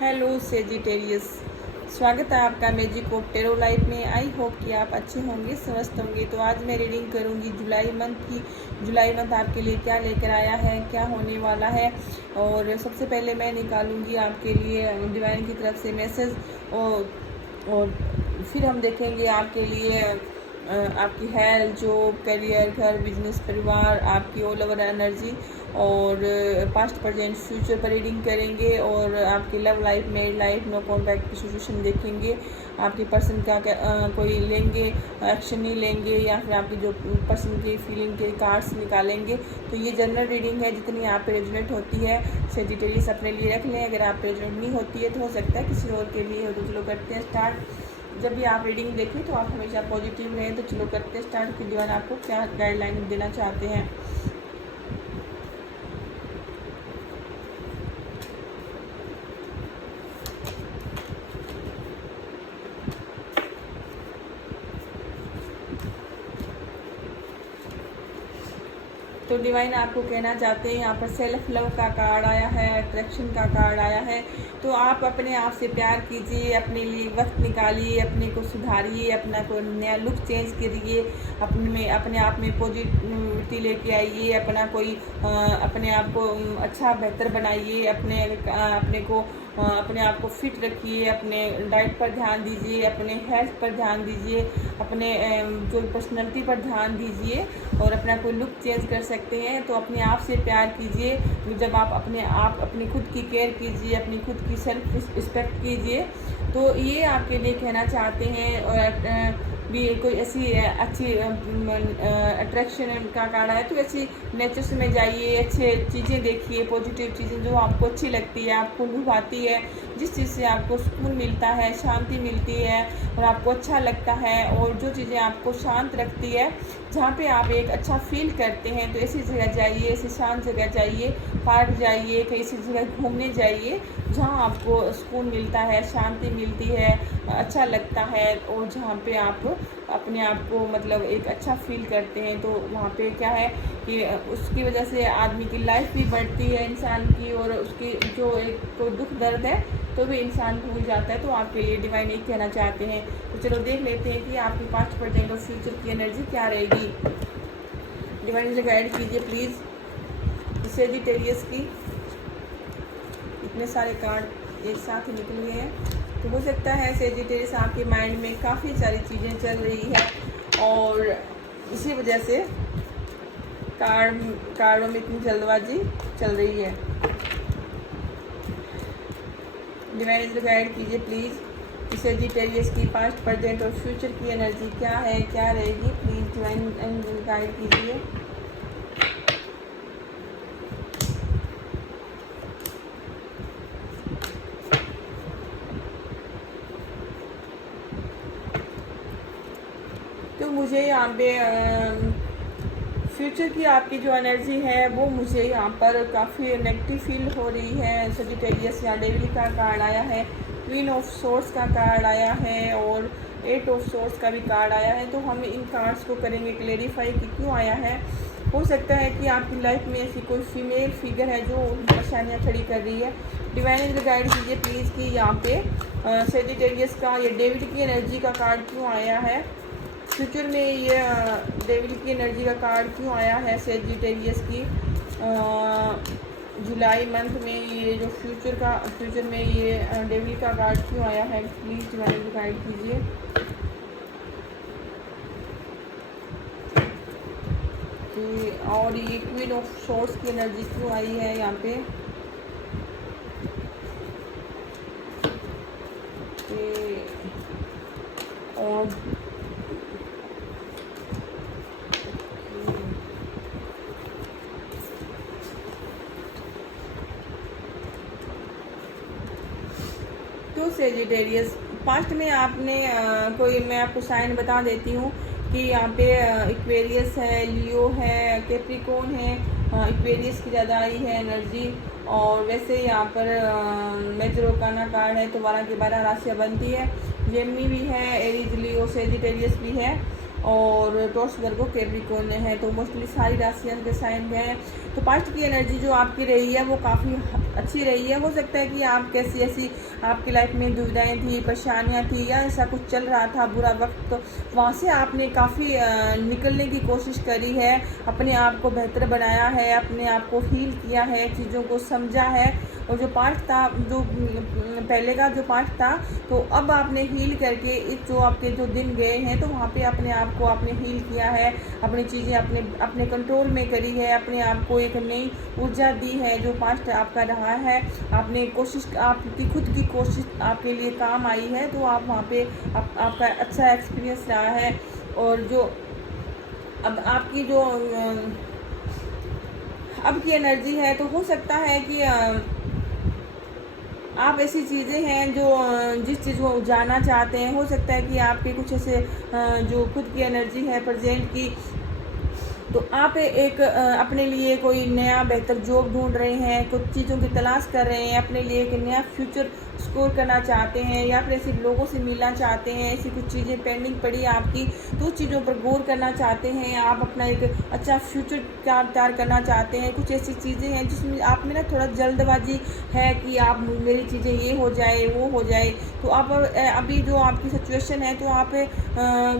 Hello Sagittarius, स्वागत है आपका मैजिक ऑफ टेरो लाइफ में। आई होप कि आप अच्छे होंगे, स्वस्थ होंगे। तो आज मैं रीडिंग करूंगी जुलाई मंथ की। जुलाई मंथ आपके लिए क्या लेकर आया है, क्या होने वाला है। और सबसे पहले मैं निकालूंगी आपके लिए डिवाइन की तरफ से मैसेज और फिर हम देखेंगे आपके लिए आपकी हेल्थ, जॉब, करियर, घर, बिजनेस, परिवार, आपकी ऑल ओवर एनर्जी और पास्ट, प्रेजेंट, फ्यूचर पर रीडिंग करेंगे। और आपकी लव लाइफ, मेरी लाइफ, नो कॉन्टैक्ट की सिचुएशन देखेंगे। आपकी पर्सन का कोई लेंगे, एक्शन नहीं लेंगे, या फिर आपकी जो पर्सन की फीलिंग के कार्ड्स निकालेंगे। तो ये जनरल रीडिंग है, जितनी आप पे रेजोनेट होती है सेजिटेरियस अपने लिए रख लें। अगर आप पे रेजोनेट नहीं होती है तो हो सकता है किसी और के लिए हो। तो चलो करते हैं स्टार्ट। जब भी आप रीडिंग देखें तो आप हमेशा पॉजिटिव रहें। तो चलो करते हैं स्टार्ट कि डिवाइन आपको क्या गाइडलाइन देना चाहते हैं। तो डिवाइन आपको कहना चाहते हैं, यहाँ पर सेल्फ लव का कार्ड आया है, अट्रैक्शन का कार्ड आया है। तो आप अपने आप से प्यार कीजिए, अपने लिए वक्त निकालिए, अपने को सुधारिए, अपना को नया लुक चेंज करिए, अपने आप में पॉजिटिविटी लेके आइए, अपने आप को अच्छा बेहतर बनाइए, अपने आप को फिट रखिए, अपने डाइट पर ध्यान दीजिए, अपने हेल्थ पर ध्यान दीजिए, अपने जो पर्सनैलिटी पर ध्यान दीजिए और अपना कोई लुक चेंज कर सकते हैं। तो अपने आप से प्यार कीजिए। जब आप अपनी खुद की केयर कीजिए, अपनी खुद की सेल्फ रिस्पेक्ट कीजिए। तो ये आपके लिए कहना चाहते हैं। और भी कोई ऐसी अच्छी अट्रैक्शन का कार्ड है तो ऐसी नेचर्स में जाइए, अच्छे चीज़ें देखिए, पॉजिटिव चीज़ें जो आपको अच्छी लगती है, आपको लुभाती है, जिस चीज़ से आपको सुकून मिलता है, शांति मिलती है और आपको अच्छा लगता है, और जो चीज़ें आपको शांत रखती है, जहाँ पे आप एक अच्छा फील करते हैं, तो ऐसी जगह जाइए, ऐसी शांत जगह जाइए, पार्क जाइए, कहीं ऐसी जगह घूमने जाइए जहाँ आपको सुकून मिलता है, शांति मिलती है, अच्छा लगता है, और जहाँ पे आप अपने आप को मतलब एक अच्छा फील करते हैं। तो वहाँ पे क्या है कि उसकी वजह से आदमी की लाइफ भी बढ़ती है इंसान की, और उसकी जो एक कोई दुख दर्द है तो भी इंसान भूल जाता है। तो आपके लिए डिवाइन एक कहना चाहते हैं। तो चलो देख लेते हैं कि आपकी 5% और फ्यूचर की एनर्जी क्या रहेगी। डिवाइन मुझे गाइड कीजिए प्लीज़। सेजिटेरियस की इतने सारे कार्ड एक साथ ही निकले हैं, तो हो सकता है सेजिटेरियस आपके माइंड में काफ़ी सारी चीज़ें चल रही है और इसी वजह से कार्डों में इतनी जल्दबाजी चल रही है। डिवाइन गाइड कीजिए प्लीज़। सेजिटेरियस की 5% और फ्यूचर की एनर्जी क्या है, क्या रहेगी, प्लीज़ डिवाइन गाइड कीजिए। तो मुझे यहाँ पे फ्यूचर की आपकी जो एनर्जी है वो मुझे यहाँ पर काफ़ी नेगेटिव फील हो रही है। सेजिटेरियस या डेविल का कार्ड आया है, क्वीन ऑफ सोर्स का कार्ड आया है और 8 ऑफ सोर्स का भी कार्ड आया है। तो हम इन कार्ड्स को करेंगे क्लेरिफाई कि क्यों आया है। हो सकता है कि आपकी लाइफ में ऐसी कोई फीमेल फिगर है जो परेशानियाँ खड़ी कर रही है। डिवाइन गाइड कीजिए प्लीज़ कि यहाँ पे सेजिटेरियस का या डेविल की एनर्जी का कार्ड क्यों आया है, फ्यूचर में ये डेविल की एनर्जी का कार्ड क्यों आया है सेजिटेरियस की जुलाई मंथ में। ये जो फ्यूचर में ये डेविल का कार्ड क्यों आया है, प्लीज़ डिवाइन गाइड कीजिए। और ये क्वीन ऑफ सोर्स की एनर्जी क्यों आई है यहाँ पे। और तो सेजिटेरियस पास्ट में आपने मैं आपको साइन बता देती हूँ कि यहाँ पे इक्वेरियस है, लियो है, कैप्रिकॉर्न है। इक्वेरियस की ज़्यादा आई है एनर्जी, और वैसे यहाँ पर मेजर ओकाना कार्ड है तो 12 की 12 राशियाँ बनती है। जेमिनी भी है, एरीज, लियो, सेजिटेरियस भी है। और टॉर्स वर्गो कैप्रिकॉर्न है, तो मोस्टली सारी राशियाँ के साइन हैं। तो पास्ट की एनर्जी जो आपकी रही है वो काफ़ी अच्छी रही है। हो सकता है कि आप कैसी ऐसी आपकी लाइफ में दुविधाएं थी, परेशानियां थी, या ऐसा कुछ चल रहा था बुरा वक्त, तो वहाँ से आपने काफ़ी निकलने की कोशिश करी है, अपने आप को बेहतर बनाया है, अपने आप को हील किया है, चीज़ों को समझा है। और जो पार्ट था, जो पहले का जो पार्ट था, तो अब आपने हील करके इस जो आपके जो दिन गए हैं, तो वहाँ पे अपने आप को आपने हील किया है, अपनी चीज़ें अपने अपने कंट्रोल में करी है, अपने आप को एक नई ऊर्जा दी है। जो पास्ट आपका रहा है, आपने कोशिश, आपकी खुद की कोशिश आपके लिए काम आई है, तो आप वहाँ पे आपका अच्छा एक्सपीरियंस रहा है। और जो अब आपकी जो अब की एनर्जी है, तो हो सकता है कि आप ऐसी चीज़ें हैं जो जिस चीज़ को जानना चाहते हैं, हो सकता है कि आपके कुछ ऐसे जो खुद की एनर्जी है प्रेजेंट की, तो आप एक अपने लिए कोई नया बेहतर जॉब ढूंढ रहे हैं, कुछ चीज़ों की तलाश कर रहे हैं, अपने लिए एक नया फ्यूचर स्कोर करना चाहते हैं, या फिर ऐसे लोगों से मिलना चाहते हैं, ऐसी कुछ चीज़ें पेंडिंग पड़ी आपकी, तो उस चीज़ों पर गौर करना चाहते हैं, आप अपना एक अच्छा फ्यूचर तैयार करना चाहते हैं। कुछ ऐसी चीज़ें हैं जिसमें आप में ना थोड़ा जल्दबाजी है कि आप मेरी चीज़ें ये हो जाए वो हो जाए, तो आप अभी जो आपकी सिचुएशन है, तो आप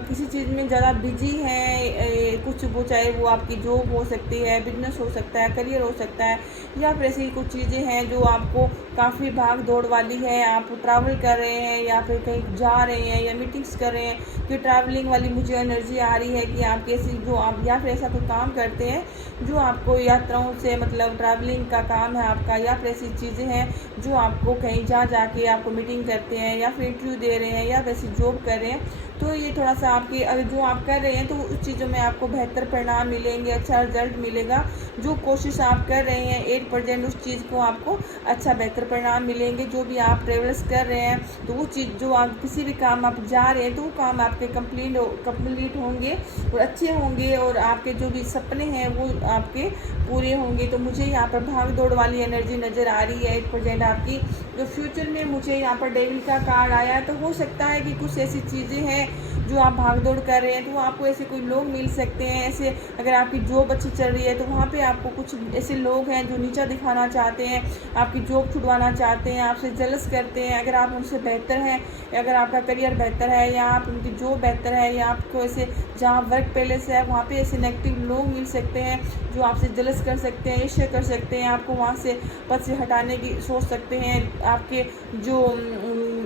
किसी चीज़ में ज़्यादा बिजी हैं, कुछ वो चाहे वो आपकी जॉब हो सकती है, बिजनेस हो सकता है, करियर हो सकता है, या फिर ऐसी कुछ चीज़ें हैं जो आपको काफ़ी भाग दौड़ वाली है, आप ट्रैवल कर रहे हैं या फिर कहीं जा रहे हैं या मीटिंग्स कर रहे हैं, कि ट्रैवलिंग वाली मुझे एनर्जी आ रही है कि आप कैसी जो आप या फिर ऐसा कोई काम करते हैं जो आपको यात्राओं से मतलब ट्रैवलिंग का काम है आपका, या फिर ऐसी चीज़ें हैं जो आपको कहीं जाके आपको मीटिंग करते हैं या फिर इंटरव्यू दे रहे हैं या वैसे जॉब कर रहे हैं, तो ये थोड़ा सा आपकी जो आप कर रहे हैं तो उस चीज़ों में आपको बेहतर परिणाम मिलेंगे, अच्छा रिजल्ट मिलेगा। जो कोशिश आप कर रहे हैं 8% उस चीज़ को आपको अच्छा बेहतर परिणाम मिलेंगे। जो भी आप ट्रेवल्स कर रहे हैं, तो वो चीज़ जो आप किसी भी काम आप जा रहे हैं, तो वो काम आपके कंप्लीट होंगे और अच्छे होंगे, और आपके जो भी सपने हैं वो आपके पूरे होंगे। तो मुझे यहाँ पर भाग दौड़ वाली एनर्जी नज़र आ रही है 8% आपकी। जो फ्यूचर में मुझे यहाँ पर डेविल का कार्ड आया है, तो हो सकता है कि कुछ ऐसी चीज़ें हैं जो आप भाग दौड़ कर रहे हैं, तो आपको ऐसे कोई लोग मिल सकते हैं। ऐसे अगर आपकी जॉब अच्छी चल रही है, तो वहाँ पे आपको कुछ ऐसे लोग हैं जो नीचा दिखाना चाहते हैं, आपकी जॉब छुड़वाना चाहते हैं, आपसे जलस करते हैं। अगर आप उनसे बेहतर हैं, अगर आपका करियर बेहतर है, या आप उनकी जॉब बेहतर है, या आपको ऐसे जहाँ वर्क प्लेस है वहाँ पे ऐसे नेगेटिव लोग मिल सकते हैं जो आपसे जलस कर सकते हैं, ईर्ष्या कर सकते हैं, आपको वहाँ से पद से हटाने की सोच सकते हैं। आपके जो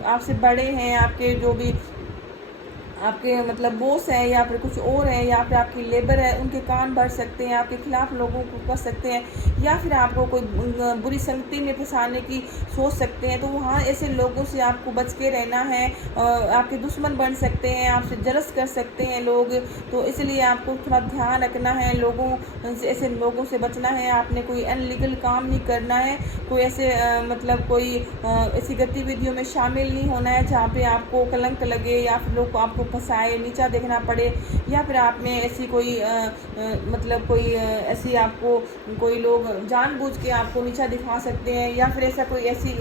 आपसे बड़े हैं, आपके जो भी आपके मतलब बॉस है या फिर कुछ और है, या फिर आपकी लेबर है, उनके कान भर सकते हैं, आपके खिलाफ लोगों को कर सकते हैं, या फिर आपको कोई बुरी संगति में फंसाने की सोच सकते हैं। तो वहाँ ऐसे लोगों से आपको बच के रहना है। आपके दुश्मन बन सकते हैं, आपसे जलस कर सकते हैं लोग, तो इसलिए आपको थोड़ा ध्यान रखना है, लोगों से ऐसे लोगों से बचना है। आपने कोई अनलीगल काम नहीं करना है, कोई ऐसे मतलब कोई ऐसी गतिविधियों में शामिल नहीं होना है जहाँ पे आपको कलंक लगे, या फिर लोग आपको फंसाए, नीचा देखना पड़े, या फिर आप में ऐसी कोई मतलब कोई ऐसी आपको कोई लोग जानबूझ के आपको नीचा दिखा सकते हैं, या फिर ऐसा कोई ऐसी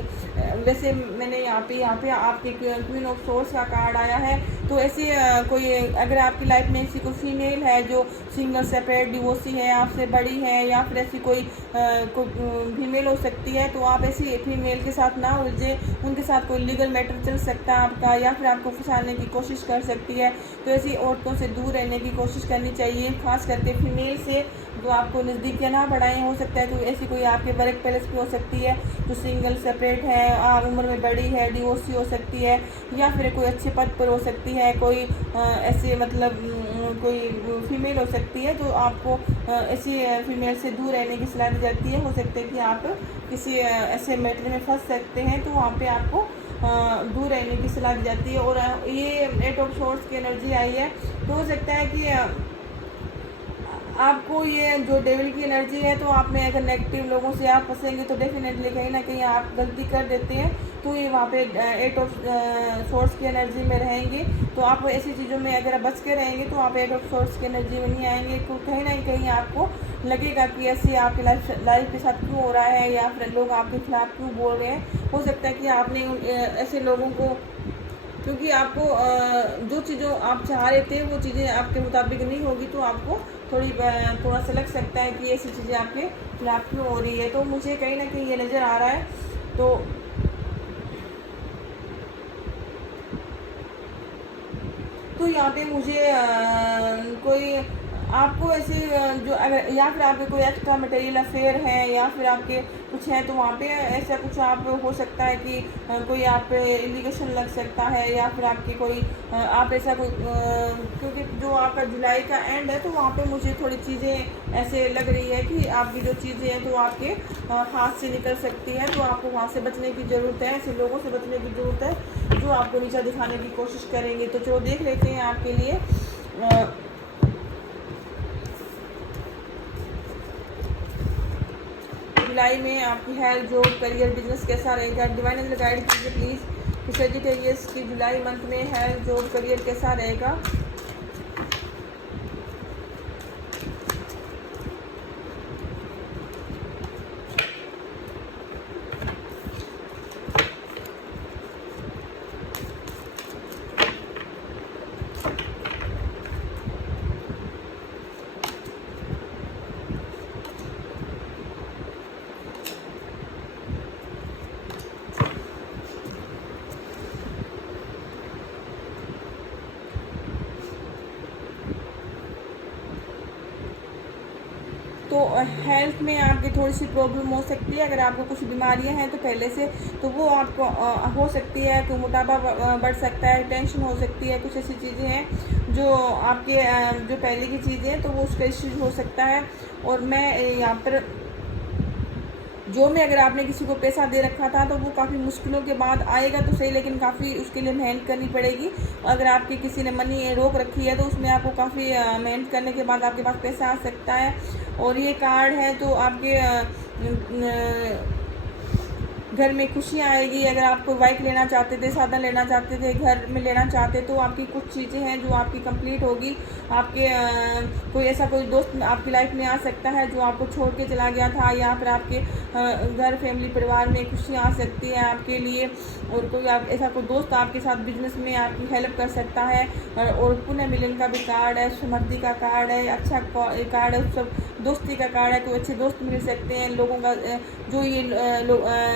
वैसे मैंने यहाँ पे आपके क्वीन ऑफ सोर्स का कार्ड आया है। तो ऐसी कोई अगर आपकी लाइफ में ऐसी कोई फीमेल है जो सिंगल सेपरेट डिवोर्सी है, आपसे बड़ी है, या फिर ऐसी कोई फीमेल हो सकती है, तो आप ऐसी फीमेल के साथ ना उलझे, उनके साथ कोई लीगल मैटर चल सकता है आपका, या फिर आपको फंसाने की कोशिश कर सकती है। तो ऐसी औरतों से दूर रहने की कोशिश करनी चाहिए, खास करके फीमेल से, जो आपको नज़दीकियाँ ना बढ़ाएं। हो सकता है तो ऐसी कोई आपके वर्क प्लेस पे हो सकती है जो सिंगल सेपरेट है, उम्र में बड़ी है, डिवोर्सी हो सकती है, या फिर कोई अच्छे पद पर हो सकती है, कोई ऐसे मतलब कोई फीमेल हो सकती है, तो आपको ऐसी फीमेल से दूर रहने की सलाह दी जाती है। हो सकता है कि आप किसी ऐसे मैटर में फंस सकते हैं, तो वहाँ पे आपको दूर रहने की सलाह दी जाती है। और ये 8 ऑफ सोर्स की एनर्जी आई है, तो हो सकता है कि आपको ये जो डेविल की एनर्जी है, तो आप में अगर नेगेटिव लोगों से आप फंसेंगे तो डेफिनेटली कहीं ना कहीं आप गलती कर देते हैं, तो ये वहाँ पे 8 ऑफ सोर्स की एनर्जी में रहेंगे। तो आप ऐसी चीज़ों में अगर बच के रहेंगे तो आप 8 ऑफ सोर्स की एनर्जी में नहीं आएंगे। तो कहीं ना कहीं आपको लगेगा कि ऐसे आपकी लाइफ के साथ क्यों हो रहा है, या फिर लोग आपके खिलाफ क्यों बोल रहे हैं। हो सकता है कि आपने ऐसे लोगों को क्योंकि आपको जो चीज़ों आप चाह रहे थे वो चीज़ें आपके मुताबिक नहीं होगी, तो आपको थोड़ा सा लग सकता है कि ऐसी चीज़ें आपके खिलाफ क्यों हो रही है। तो मुझे कहीं ना कहीं ये नज़र आ रहा है। तो यहाँ पे मुझे कोई आपको ऐसे जो अगर या फिर आपके कोई एक्स्ट्रा मटेरियल अफेयर है या फिर आपके कुछ है, तो वहाँ पे ऐसा कुछ आप हो सकता है कि कोई आप पे इलिगेशन लग सकता है, या फिर आपकी कोई आप ऐसा कोई क्योंकि जो आपका जुलाई का एंड है, तो वहाँ पे मुझे थोड़ी चीज़ें ऐसे लग रही है कि आपकी जो चीज़ें हैं तो आपके हाथ से निकल सकती हैं। तो आपको वहाँ से बचने की ज़रूरत है, ऐसे लोगों से बचने की ज़रूरत है जो आपको नीचा दिखाने की कोशिश करेंगे। तो चलो देख लेते हैं आपके लिए जुलाई में आपकी हेल्थ, जॉब, करियर, बिजनेस कैसा रहेगा। डिवाइन एंजल गाइड कीजिए प्लीज़ सेजिटेरियस की जुलाई मंथ में हेल्थ, जॉब, करियर कैसा रहेगा। तो हेल्थ में आपकी थोड़ी सी प्रॉब्लम हो सकती है। अगर आपको कुछ बीमारियां हैं तो पहले से, तो वो आपको हो सकती है। तो मोटापा बढ़ सकता है, टेंशन हो सकती है, कुछ ऐसी चीज़ें हैं जो आपके जो पहले की चीज़ें हैं, तो वो उसका इश्यू हो सकता है। और मैं यहाँ पर जो में अगर आपने किसी को पैसा दे रखा था तो वो काफ़ी मुश्किलों के बाद आएगा तो सही, लेकिन काफ़ी उसके लिए मेहनत करनी पड़ेगी। अगर आपकी किसी ने मनी रोक रखी है तो उसमें आपको काफ़ी मेहनत करने के बाद आपके पास पैसा आ सकता है। और ये कार्ड है तो आपके घर में खुशियाँ आएगी। अगर आप कोई बाइक लेना चाहते थे, साधन लेना चाहते थे, घर में लेना चाहते, तो आपकी कुछ चीज़ें हैं जो आपकी कंप्लीट होगी। आपके कोई ऐसा कोई दोस्त आपकी लाइफ में आ सकता है जो आपको छोड़ के चला गया था, या फिर आपके घर, फैमिली, परिवार में खुशियाँ आ सकती है आपके लिए। और कोई आप ऐसा कोई दोस्त आपके साथ बिजनेस में आपकी हेल्प कर सकता है। और पुनः मिलन का भी कार्ड है, समृद्धि का कार्ड है, अच्छा कार्ड है, सब दोस्ती का कार्ड है। कोई अच्छे दोस्त मिल सकते हैं लोगों का, जो ये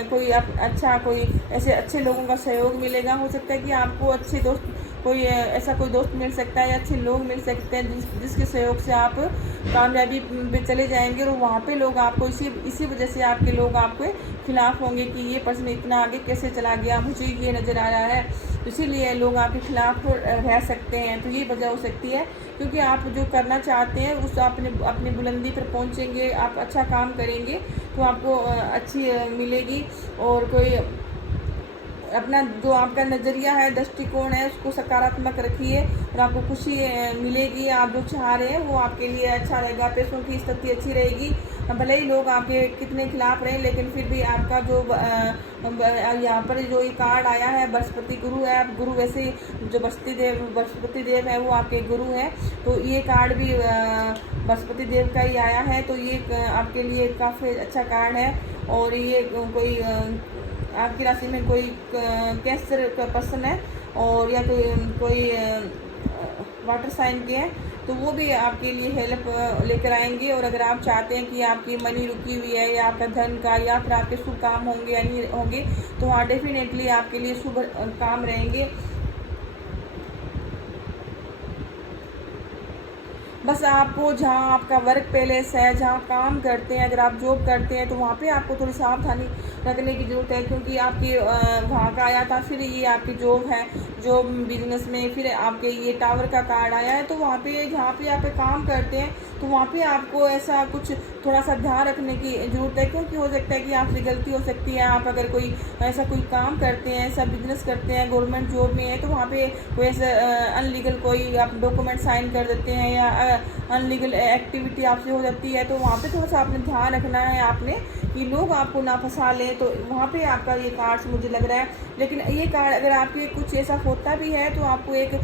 कोई अच्छा कोई ऐसे अच्छे लोगों का सहयोग मिलेगा। हो सकता है कि आपको अच्छे दोस्त कोई ऐसा कोई दोस्त मिल सकता है या अच्छे लोग मिल सकते हैं जिसके सहयोग से आप कामयाबी पे चले जाएंगे। और वहाँ पे लोग आपको इसी वजह से आपके लोग आपके खिलाफ होंगे कि ये पर्सन इतना आगे कैसे चला गया, मुझे ये नज़र आ रहा है। तो इसीलिए लोग आपके खिलाफ रह सकते हैं। तो ये वजह हो सकती है, क्योंकि आप जो करना चाहते हैं उस अपनी बुलंदी पर पहुँचेंगे, आप अच्छा काम करेंगे तो आपको अच्छी मिलेगी। और कोई अपना जो आपका नज़रिया है, दृष्टिकोण है, उसको सकारात्मक रखिए और आपको खुशी मिलेगी। आप जो चाह रहे हैं वो आपके लिए अच्छा रहेगा। पैसों की स्थिति अच्छी रहेगी। भले ही लोग आपके कितने खिलाफ रहे, लेकिन फिर भी आपका जो यहाँ पर जो ये कार्ड आया है, बृहस्पति गुरु है। आप गुरु वैसे जो बृहस्पति देव है वो आपके गुरु हैं। तो ये कार्ड भी बृहस्पति देव का ही आया है। तो ये आपके लिए काफ़ी अच्छा कार्ड है। और ये कोई आपकी राशि में कोई कैंसर का पर्सन है, और या कोई वाटर साइन के हैं, तो वो भी आपके लिए हेल्प लेकर आएंगे। और अगर आप चाहते हैं कि आपकी मनी रुकी हुई है, या आपका धन का, या फिर आपके शुभ काम होंगे या नहीं होंगे, तो वहाँ डेफिनेटली आपके लिए शुभ काम रहेंगे। बस आपको जहाँ आपका वर्क प्लेस है, जहाँ काम करते हैं, अगर आप जॉब करते हैं, तो वहाँ पे आपको थोड़ी सावधानी रखने की ज़रूरत है। क्योंकि आपकी वहाँ का आया था, फिर ये आपकी जॉब है, जॉब बिजनेस में फिर आपके ये टावर का कार्ड आया है। तो वहाँ पे जहाँ पे आप काम करते हैं, तो वहाँ पे आपको ऐसा कुछ थोड़ा सा ध्यान रखने की ज़रूरत है। क्योंकि हो सकता है कि आपसे गलती हो सकती है। आप अगर कोई ऐसा कोई काम करते हैं, ऐसा बिजनेस करते हैं, गवर्नमेंट जॉब में है, तो वहाँ पे कोई ऐसा अनलीगल कोई आप डॉक्यूमेंट साइन कर देते हैं, या अनलीगल एक्टिविटी आपसे हो जाती है, तो वहाँ पे थोड़ा सा आपने ध्यान रखना है आपने कि लोग आपको ना फंसा लें। तो वहाँ पे आपका ये कार्ड मुझे लग रहा है। लेकिन ये कार्ड अगर आपके कुछ ऐसा होता भी है, तो आपको एक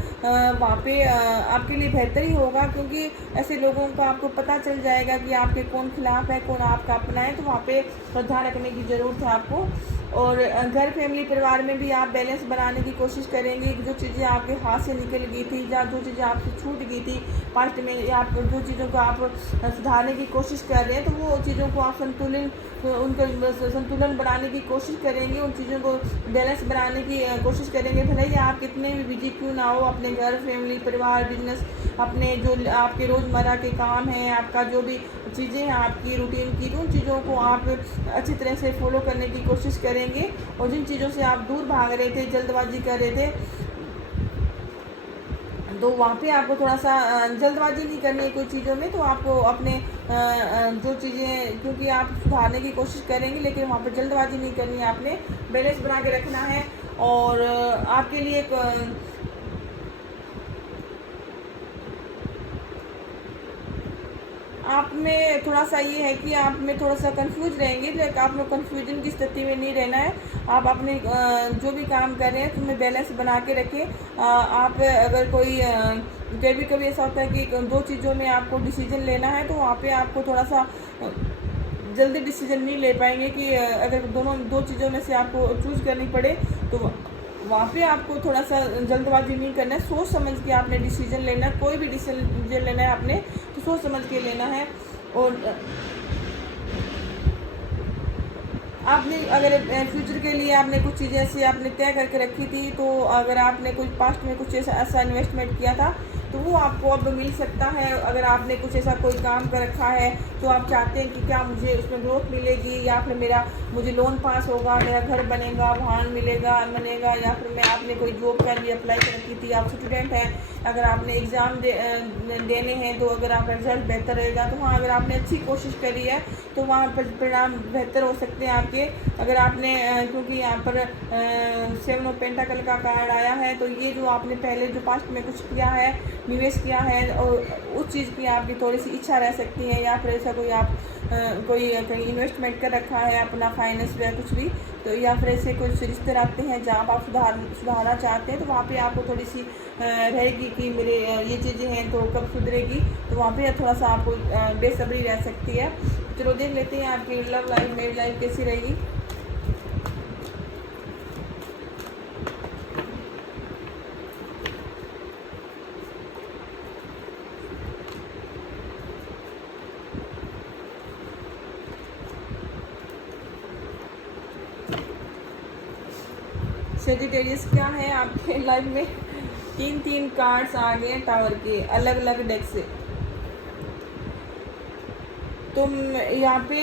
वहाँ पे आपके लिए बेहतर ही होगा। क्योंकि ऐसे लोगों का का आपको पता चल जाएगा कि आपके कौन खिलाफ है, कौन आपका अपना है। तो वहाँ पे ध्यान रखने की ज़रूरत है आपको। और घर, फैमिली, परिवार में भी आप बैलेंस बनाने की कोशिश करेंगे। जो चीज़ें आपके हाथ से निकल गई थी या जो चीज़ें आपसे छूट गई थी पास्ट में, या आप जो चीज़ों को आप सुधारने की कोशिश कर रहे हैं, तो वो चीज़ों को आप उनका संतुलन बनाने की कोशिश करेंगे, उन चीज़ों को बैलेंस बनाने की कोशिश करेंगे। भले ही आप कितने भी बिजी क्यों ना हो, अपने घर, फैमिली, परिवार, बिजनेस, अपने जो आपके रोज़मर्रा के काम हैं, आपका जो भी चीज़ें हैं आपकी रूटीन की, तो उन चीज़ों को आप अच्छी तरह से फॉलो करने की कोशिश करेंगे। और जिन चीज़ों से आप दूर भाग रहे थे, जल्दबाजी कर रहे थे, तो वहाँ पे आपको थोड़ा सा जल्दबाजी नहीं करनी है कोई चीज़ों में। तो आपको अपने जो चीज़ें, क्योंकि आप सुधारने की कोशिश करेंगे लेकिन वहाँ पे जल्दबाजी नहीं करनी है, आपने बैलेंस बना के रखना है। और आपके लिए आप में थोड़ा सा ये है कि आप में थोड़ा सा कंफ्यूज रहेंगे, लेकिन आप लोग कंफ्यूजन की स्थिति में नहीं रहना है। आप अपने जो भी काम कर रहे हैं उसमें बैलेंस बना के रखें। आप अगर कोई कभी कभी ऐसा होता है कि दो चीज़ों में आपको डिसीजन लेना है, तो वहाँ पे आपको थोड़ा सा जल्दी डिसीजन नहीं ले पाएंगे कि अगर दो चीज़ों में से आपको चूज़ करनी पड़े, तो वहाँ पे आपको थोड़ा सा जल्दबाजी नहीं करना है। सोच समझ के आपने डिसीजन लेना है। कोई भी डिसीजन लेना है आपने तो सोच समझ के लेना है। और आपने अगर फ्यूचर के लिए आपने कुछ चीज़ें ऐसी आपने तय करके रखी थी, तो अगर आपने कुछ पास्ट में कुछ ऐसा इन्वेस्टमेंट किया था तो वो आपको अब मिल सकता है। अगर आपने कुछ ऐसा कोई काम कर रखा है तो आप चाहते हैं कि क्या मुझे उसमें ग्रोथ मिलेगी, या फिर मुझे लोन पास होगा, मेरा घर बनेगा, वाहन मिलेगा, बनेगा, या फिर आपने कोई जॉब का भी अप्लाई कर रखी थी, आप स्टूडेंट हैं, अगर आपने एग्ज़ाम देने हैं तो अगर आपका रिजल्ट बेहतर रहेगा, तो हाँ अगर आपने अच्छी कोशिश करी है तो वहाँ पर परिणाम बेहतर हो सकते हैं आपके। अगर आपने क्योंकि यहाँ पर 7 ऑफ पेंटाकल का कार्ड आया है, तो ये जो आपने पहले जो पास्ट में कुछ किया है, निवेश किया है, और उस चीज़ की आपकी थोड़ी सी इच्छा रह सकती है, या फिर ऐसा कोई आप कोई कहीं इन्वेस्टमेंट कर रखा है अपना फाइनेंस या कुछ भी, तो या फिर ऐसे कुछ रिश्ते रखते हैं जहाँ आप सुधारना चाहते हैं, तो वहाँ पे आपको थोड़ी सी रहेगी कि मेरे ये चीज़ें हैं तो कब सुधरेगी। तो वहाँ पे थोड़ा सा आपको बेसब्री रह सकती है। चलो देख लेते हैं आपकी लव लाइफ, मेरी लाइफ कैसी रहेगी। सेजिटेरियस क्या है आपके लाइफ में? 3 कार्ड्स आ गए टावर के अलग अलग डेक से। तुम यहाँ पे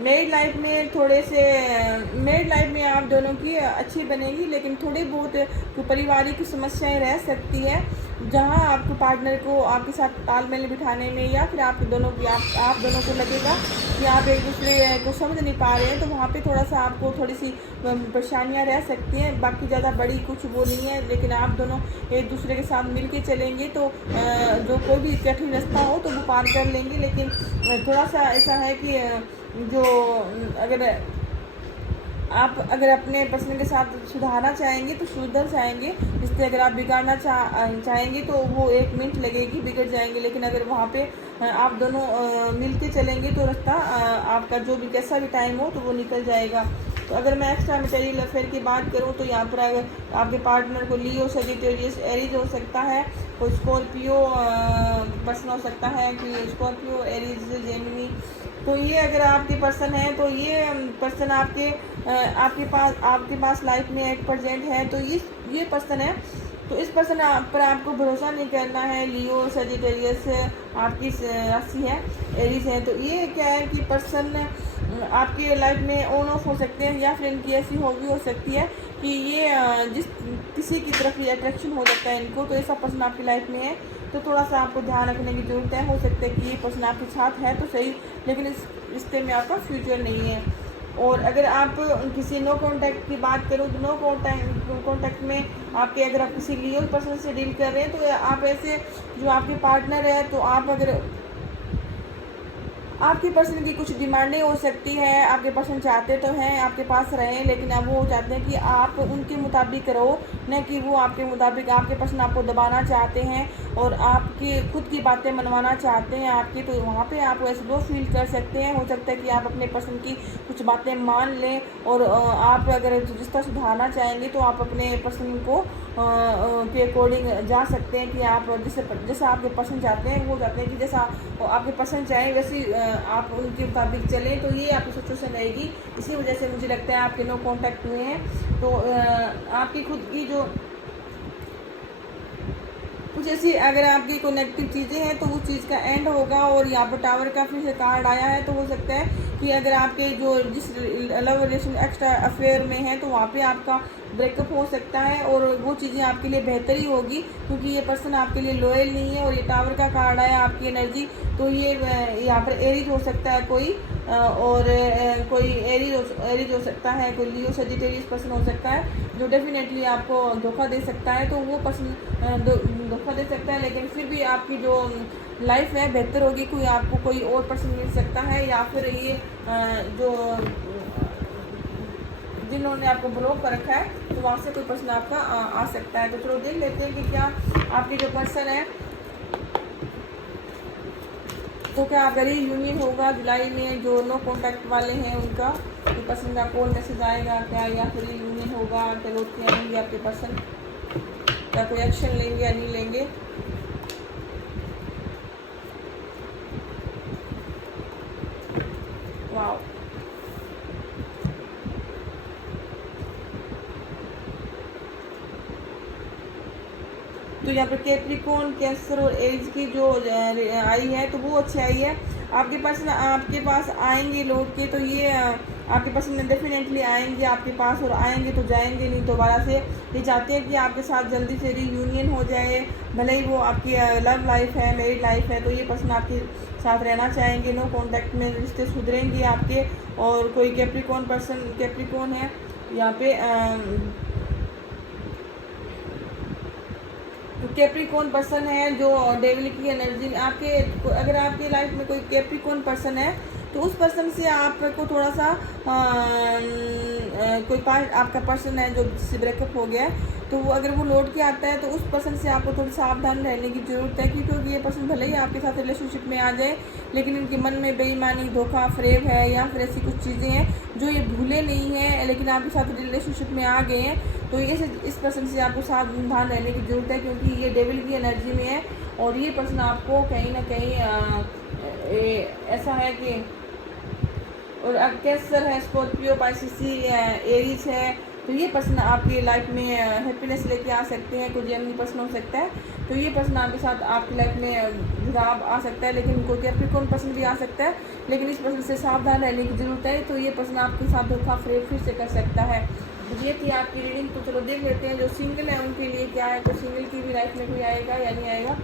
मेरी लाइफ में आप दोनों की अच्छी बनेगी, लेकिन थोड़ी बहुत पारिवारिक समस्याएं रह सकती है, जहां आपको पार्टनर को आपके साथ तालमेल बिठाने में, या फिर आप दोनों को लगेगा कि आप एक दूसरे को समझ नहीं पा रहे हैं, तो वहाँ पे थोड़ा सा आपको थोड़ी सी परेशानियां रह सकती हैं। बाकी ज़्यादा बड़ी कुछ वो नहीं है, लेकिन आप दोनों एक दूसरे के साथ मिल के चलेंगे तो जो कोई भी कठिन रास्ता हो तो वो पार कर लेंगे। लेकिन थोड़ा सा ऐसा है कि जो अगर अपने पर्सन के साथ सुधारना चाहेंगे तो सुधर जाएंगे, जिससे अगर आप बिगाड़ना चाहेंगे तो वो 1 मिनट लगेगी, बिगड़ जाएंगे। लेकिन अगर वहाँ पे आप दोनों मिल के चलेंगे तो रास्ता आपका जो भी कैसा भी टाइम हो तो वो निकल जाएगा। तो अगर मैं एक्स्ट्रा मैटेरियल अफेयर की बात करूँ तो यहाँ पर अगर आपके पार्टनर को लियो, सजिटेरियस, एरीज हो सकता है, कोई स्कॉर्पियो पर्सन हो सकता है, कि स्कॉर्पियो, एरीज, जेमिनी। तो ये अगर आपके पर्सन है तो ये पर्सन आपके पास लाइफ में एक प्रेजेंट है, तो ये पर्सन है। तो इस पर्सन पर आपको भरोसा नहीं करना है। लियो, सजिटेरियस आपकी राशि है, एरीज है। तो ये क्या है कि पर्सन आपके लाइफ में ऑन ऑफ हो सकते हैं, या फिर इनकी ऐसी हॉबी हो सकती है कि ये किसी की तरफ ये अट्रैक्शन हो जाता है इनको। तो ऐसा पर्सन आपकी लाइफ में है, तो थोड़ा सा आपको ध्यान रखने की जरूरत है। हो सकता है कि ये पर्सन आपके साथ है तो सही, लेकिन इस रिश्ते में आपका फ्यूचर नहीं है। और अगर आप किसी नो कांटेक्ट की बात करूँ तो नो कांटेक्ट में आपके, अगर आप किसी लियो पर्सन से डील कर रहे हैं तो आप ऐसे जो आपके पार्टनर है, तो आप अगर आपके पर्सन की कुछ डिमांडें हो सकती है। आपके पर्सन चाहते तो हैं आपके पास रहें, लेकिन अब वो चाहते हैं कि आप उनके मुताबिक रहो, न कि वो आपके मुताबिक। आपके पर्सन आपको दबाना चाहते हैं और आपकी खुद की बातें मनवाना चाहते हैं आपकी, तो वहाँ पे आप ऐसे वो फील कर सकते हैं। हो सकता है कि आप अपने पर्सन की कुछ बातें मान लें, और आप अगर रिश्ता सुधारना चाहेंगे तो आप अपने पर्सन को के अकॉर्डिंग जा सकते हैं कि आप जैसा आपके पर्सन चाहते हैं, वो चाहते हैं कि जैसा आपके पर्सन चाहें वैसे आप उनके मुताबिक चलें। तो ये आपकी सिचुएशन रहेगी। इसी वजह से मुझे लगता है आपके नो कॉन्टैक्ट हुए हैं। तो आपकी खुद की जो कुछ ऐसी अगर आपकी कोई नेगेटिव चीज़ें हैं तो उस चीज़ का एंड होगा। और यहाँ पर टावर का फिर से कार्ड आया है, तो हो सकता है कि अगर आपके जो जिस लव रिलेशन एक्स्ट्रा अफेयर में है तो वहाँ पे आपका ब्रेकअप हो सकता है, और वो चीज़ें आपके लिए बेहतर ही होगी, क्योंकि ये पर्सन आपके लिए लॉयल नहीं है। और ये टावर का कार्ड आया आपकी एनर्जी, तो ये यहाँ पर एरीज हो सकता है कोई, और कोई एरीज हो सकता है, कोई लियो सजिटेरियस पर्सन हो सकता है जो डेफिनेटली आपको धोखा दे सकता है। तो वो पर्सन धोखा दे सकता है, लेकिन फिर भी आपकी जो लाइफ है बेहतर होगी। कोई आपको कोई और पर्सन मिल सकता है, या फिर ये जो जिन्होंने आपको ब्लॉक कर रखा है तो वहाँ से कोई पर्सन आपका आ सकता है। तो चलो देख लेते हैं कि क्या आपके जो पर्सन है तो क्या अगर ये यूनियन होगा जुलाई में। जो नो कॉन्टैक्ट वाले हैं उनका तो पर्सन का कॉल मैसेज आएगा क्या, या फिर ये यूनियन होगा, क्या लौट के आएंगे आपके पर्सन, क्या कोई एक्शन लेंगे या नहीं लेंगे। वाह, तो यहाँ पर कैप्रिकॉर्न, कैंसर और एज की जो आई है तो वो अच्छी आई है। आपके पास आएंगे लौट के, तो ये आपके पास डेफिनेटली आएंगे आपके पास, और आएंगे तो जाएंगे नहीं दोबारा से। ये चाहते हैं कि आपके साथ जल्दी से रीयूनियन हो जाए, भले ही वो आपकी लव लाइफ है, मैरिड लाइफ है, तो ये पर्सन आपके साथ रहना चाहेंगे। नो कॉन्टैक्ट में रिश्ते सुधरेंगे आपके। और कोई कैप्रिकॉर्न है यहाँ पे तो कैप्रिकॉर्न पर्सन है जो डेविल की एनर्जी आपके, अगर आपकी लाइफ में कोई कैप्रिकॉर्न पर्सन है तो उस पर्सन से आपको थोड़ा सा कोई पार्ट आपका पर्सन है जो जिससे ब्रेकअप हो गया है, तो वो अगर वो लौट के आता है तो उस पर्सन से आपको थोड़ी सावधान रहने की ज़रूरत है। क्योंकि ये पर्सन भले ही आपके साथ रिलेशनशिप में आ जाए, लेकिन इनके मन में बेईमानी, धोखा, फ्रेब है, या फिर ऐसी कुछ चीज़ें हैं जो ये भूले नहीं हैं, लेकिन आपके साथ रिलेशनशिप में आ गए हैं। तो ये इस पर्सन से आपको सावधान रहने की ज़रूरत है, क्योंकि ये डेविल की एनर्जी में है। और ये पर्सन आपको कहीं ना कहीं ऐसा है कि, और अब कैंसर है, स्कॉर्पियो, पाइसिसी, एरीज है, तो ये पर्सन आपकी लाइफ में हैप्पीनेस लेके आ सकते हैं। कोई जेमिनी पर्सन हो सकता है, तो ये पर्सन आपके साथ आपकी लाइफ में जुड़ाव आ सकता है। लेकिन कोई कैप्रिकॉर्न पर्सन भी आ सकता है, लेकिन इस पर्सन से सावधान रहने की ज़रूरत है। तो ये पर्सन आपके साथ धोखा फिर से कर सकता है। तो ये थी आपकी रीडिंग। तो चलो देख लेते हैं जो सिंगल है उनके लिए क्या है। तो सिंगल की भी लाइफ में कोई आएगा या नहीं आएगा।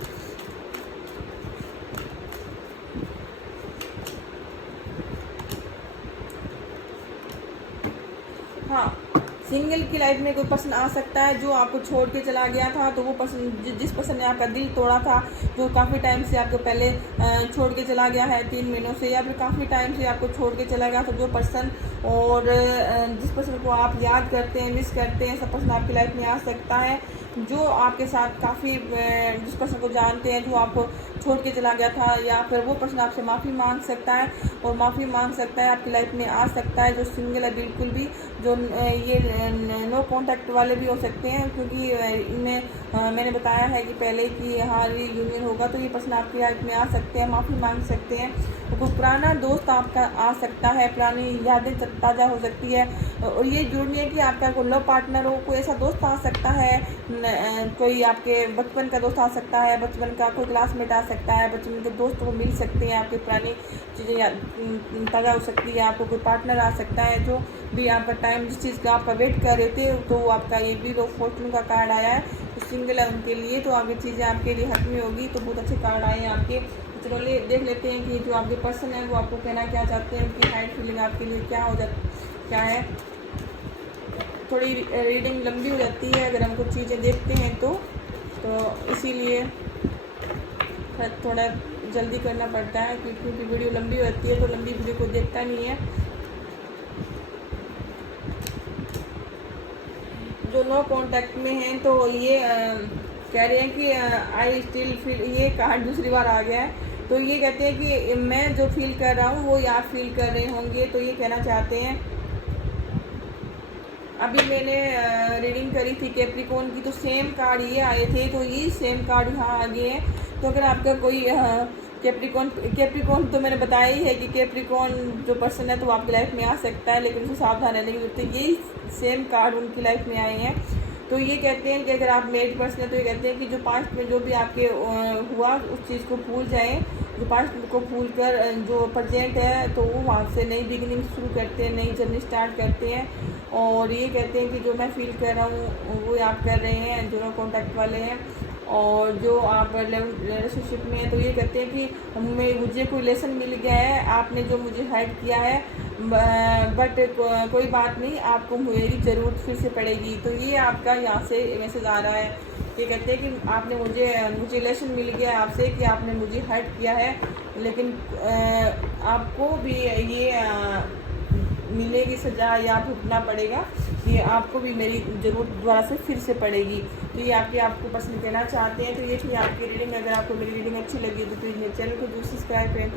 हाँ, सिंगल की लाइफ में कोई पर्सन आ सकता है जो आपको छोड़ के चला गया था। तो वो पर्सन जिस पर्सन ने आपका दिल तोड़ा था, जो काफ़ी टाइम से आपको पहले छोड़ के चला गया है 3 महीनों से, या फिर काफ़ी टाइम से आपको छोड़ के चला गया था जो पर्सन, और जिस पर्सन को आप याद करते हैं, मिस करते हैं, सब पर्सन आपकी लाइफ में आ सकता है। जो आपके साथ काफ़ी जिस पर्सन को जानते हैं जो आपको छोड़ के चला गया था, या फिर वो पर्सन आपसे माफ़ी मांग सकता है, और माफ़ी मांग सकता है, आपकी लाइफ में आ सकता है। जो सिंगल है बिल्कुल भी, जो ये नो कॉन्टैक्ट वाले भी हो सकते हैं, क्योंकि इनमें मैंने बताया है कि पहले कि हाँ ये यूनियन होगा, तो ये पर्सन आपकी लाइफ में आ सकते हैं, माफ़ी मांग सकते हैं। तो कोई पुराना दोस्त आपका आ सकता है, पुरानी यादें ताज़ा हो सकती है। और ये जरूरी नहीं है कि आपका कोई लव पार्टनर हो, कोई ऐसा दोस्त आ सकता है, कोई आपके बचपन का दोस्त आ सकता है, बचपन का कोई क्लासमेट आ सकता है, बचपन के दोस्त को मिल सकते हैं, आपकी पुरानी चीज़ें ताज़ा हो सकती है। आपको कोई पार्टनर आ सकता है जो भी आपका टाइम जिस चीज़ का आपका वेट कर रहे थे, तो आपका ये व्हील ऑफ फॉर्चून का कार्ड आया है। तो सिंगल है उनके लिए, तो आपकी चीज़ें आपके लिए हक में होगी। तो बहुत अच्छे कार्ड आए हैं आपके। चलो देख लेते हैं कि जो आपके पर्सन है वो आपको कहना क्या चाहते हैं, उनकी हाइट फीलिंग आपके लिए क्या है। थोड़ी रीडिंग लंबी हो जाती है अगर हम कुछ चीज़ें देखते हैं तो इसीलिए थोड़ा जल्दी करना पड़ता है क्योंकि वीडियो लंबी होती है तो लंबी वीडियो को देखता नहीं है। जो नो कांटेक्ट में हैं तो ये कह रहे हैं कि आई स्टिल फील, ये कार्ड दूसरी बार आ गया है। तो ये कहते हैं कि मैं जो फील कर रहा हूँ वो आप फील कर रहे होंगे। तो ये कहना चाहते हैं, अभी मैंने रीडिंग करी थी कैप्रिकॉर्न की, तो सेम कार्ड ये आए थे, तो ये सेम कार्ड यहाँ आ गए हैं। तो अगर आपका कोई कैप्रिकॉर्न तो मैंने बताया ही है कि कैप्रिकॉर्न जो पर्सन है तो वो आपकी लाइफ में आ सकता है, लेकिन उसे सावधान रहने की जरूरत है। यही सेम कार्ड उनकी लाइफ में आए हैं। तो ये कहते हैं कि अगर आप मेरिड पर्सन है तो ये कहते हैं कि जो पास्ट में जो भी आपके हुआ उस चीज़ को भूल जाएं, जो पास्ट को भूल कर जो प्रेजेंट है तो वो वहाँ से नई बिगिनिंग शुरू करते हैं, नई जर्नी स्टार्ट करते हैं। और ये कहते हैं कि जो मैं फील कर रहा हूँ वो आप कर रहे हैं, जो कॉन्टैक्ट वाले हैं। और जो आप रिलेशनशिप में हैं तो ये कहते हैं कि मुझे कोई लेसन मिल गया है, आपने जो मुझे हेल्प किया है, बट कोई बात नहीं, आपको मेरी ज़रूरत फिर से पड़ेगी। तो ये आपका यहाँ से मैसेज आ रहा है। ये कहते हैं कि आपने मुझे लेसन मिल गया है आपसे कि आपने मुझे हेल्प किया है, लेकिन आपको भी ये मिलेगी सज़ा या भुगतना पड़ेगा, ये आपको भी मेरी ज़रूरत दोबारा से फिर से पड़ेगी। तो ये आपको पसंद कहना चाहते हैं। तो ये थी आपकी रीडिंग। अगर आपको मेरी रीडिंग अच्छी लगी तो प्लीज़ मेरे चैनल को जरूर सब्सक्राइब करें।